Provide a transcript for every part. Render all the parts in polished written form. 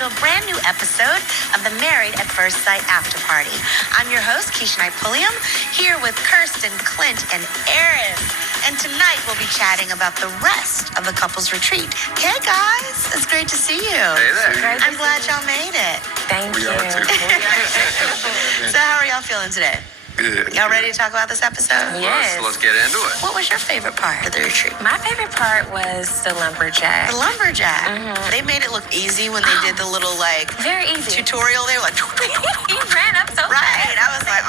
to a brand new episode of the Married at First Sight Afterparty. I'm your host, Keisha Knight Pulliam, here with Kirsten, Clint, and Erin. And tonight we'll be chatting about the rest of the couples retreat. Hey guys, it's great to see you. Hey there. I'm glad y'all made it. Thank you. We are too. So how are y'all feeling today? Good. Y'all ready to talk about this episode? Yes. Let's get into it. What was your favorite part of the retreat? My favorite part was the lumberjack. The lumberjack. They made it look easy when they did the little Very easy. tutorial. They were like, He ran up so right. fast. I was like,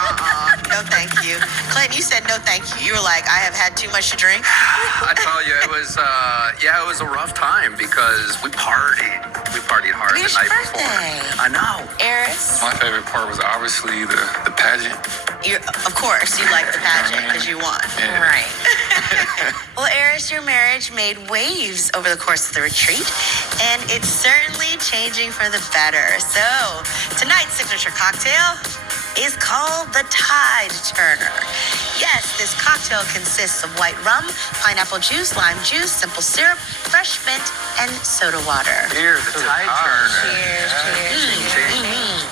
no thank you. Clint, you said no thank you. You were like, I have had too much to drink. I tell you, it was a rough time because we partied. We partied hard the It's night your before. birthday. I know. Eris, My favorite part was obviously the pageant. of course, you like the pageant because you won. Yeah. Right. Well, Eris, your marriage made waves over the course of the retreat, and it's certainly changing for the better. So, tonight's signature cocktail is called the Tide Turner. Yes, this cocktail consists of white rum, pineapple juice, lime juice, simple syrup, fresh mint, and soda water. Here's the Tide Turner. Cheers.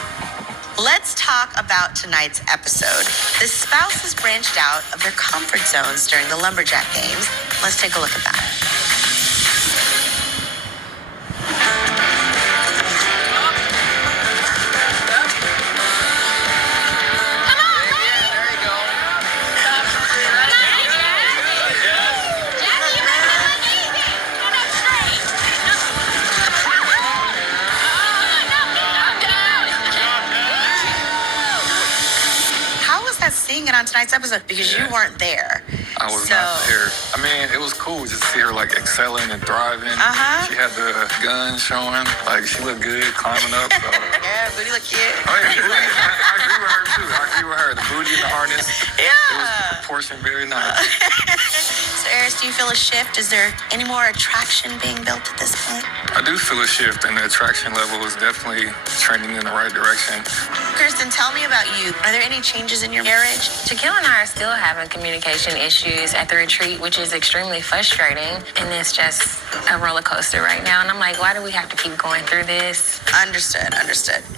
Let's talk about tonight's episode. The spouses branched out of their comfort zones during the lumberjack games. Let's take a look at that. There you go. How was that seeing it on tonight's episode? Because you Yeah. weren't there. I was So- not there. I mean, it was cool just to see her like excelling and thriving. Uh-huh. She had the gun showing. Like she looked good climbing up. So. Yeah, booty look cute. Oh yeah, booty. I agree with her too. I agree with her. The booty and the harness. It was Yeah. proportioned very nice. So, Eris, do you feel a shift? Is there any more attraction being built at this point? I do feel a shift, and the attraction level is definitely trending in the right direction. Kirsten, tell me about you. Are there any changes in your marriage? Shaquille and I are still having communication issues at the retreat, which is extremely frustrating. And it's just a roller coaster right now. And I'm like, why do we have to keep going through this? Understood.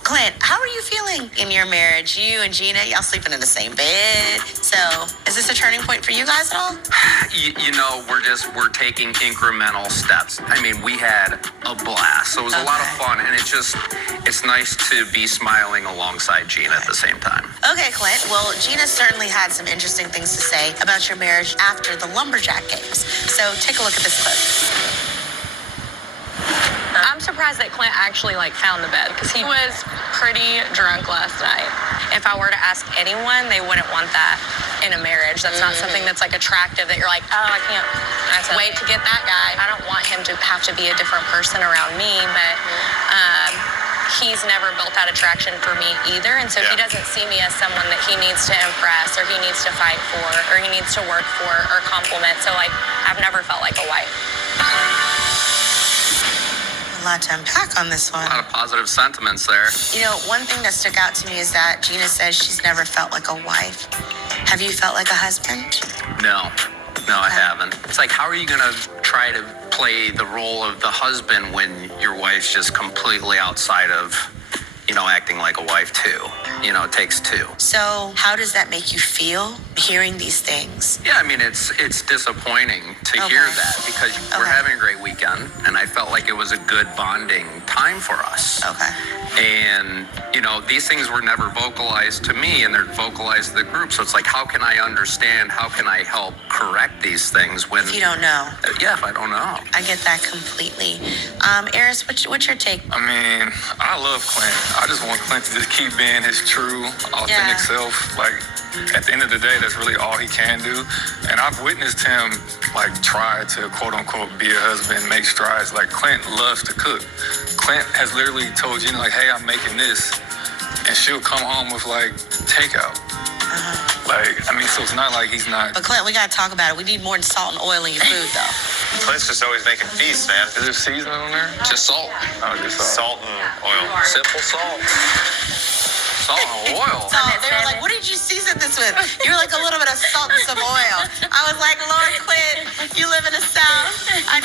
Clint, how are you feeling in your marriage? You and Gina, y'all sleeping in the same bed. So, is this a turning point for you guys at all? You know, we're taking incremental steps. I mean, we had a blast. So it was a lot of Okay. fun, and it's nice to be smiling alongside Gina at the same time. Okay, Clint. Well, Gina certainly had some interesting things to say about your marriage after the lumberjack games. So, take a look at this clip. I'm surprised that Clint actually found the bed because he was pretty drunk last night. If I were to ask anyone, they wouldn't want that in a marriage. That's not something that's attractive that you're like, oh, I can't wait to get that guy. I don't want him to have to be a different person around me, but he's never built that attraction for me either. And so he doesn't see me as someone that he needs to impress or he needs to fight for or he needs to work for or compliment. So I've never felt like a wife. A lot to unpack on this one. A lot of positive sentiments there. You know, one thing that stuck out to me is that Gina says she's never felt like a wife. Have you felt like a husband? No, I haven't. It's like, how are you going to try to play the role of the husband when your wife's just completely outside of, acting like a wife too? It takes two. So, how does that make you feel hearing these things? Yeah, I mean, it's disappointing to hear Okay. that because we're Okay. having a great weekend, and I felt like it was a good bonding time for us. Okay. And, these things were never vocalized to me, and they're vocalized to the group. So it's like, how can I understand? How can I help correct these things when... If you don't know. Yeah, if I don't know. I get that completely. Eris, what's your take? I mean, I love Clint. I just want Clint to just keep being his true, authentic self. Like, at the end of the day, that's really all he can do. And I've witnessed him, try to, quote unquote, be a husband, make strides. Like, Clint loves to cook. Clint has literally told Gina, hey, I'm making this. And she'll come home with, takeout. So it's not like he's not. But Clint, we gotta talk about it. We need more than salt and oil in your food, though. Clint's just always making feasts, man. Is there seasoning on there? Just salt. Oh, just salt. Salt and oil. Simple salt. Salt and oil. So they were like, what did you season this with? You were like, a little bit of salt and some oil. I was like, Lord Clint, you live in the South. I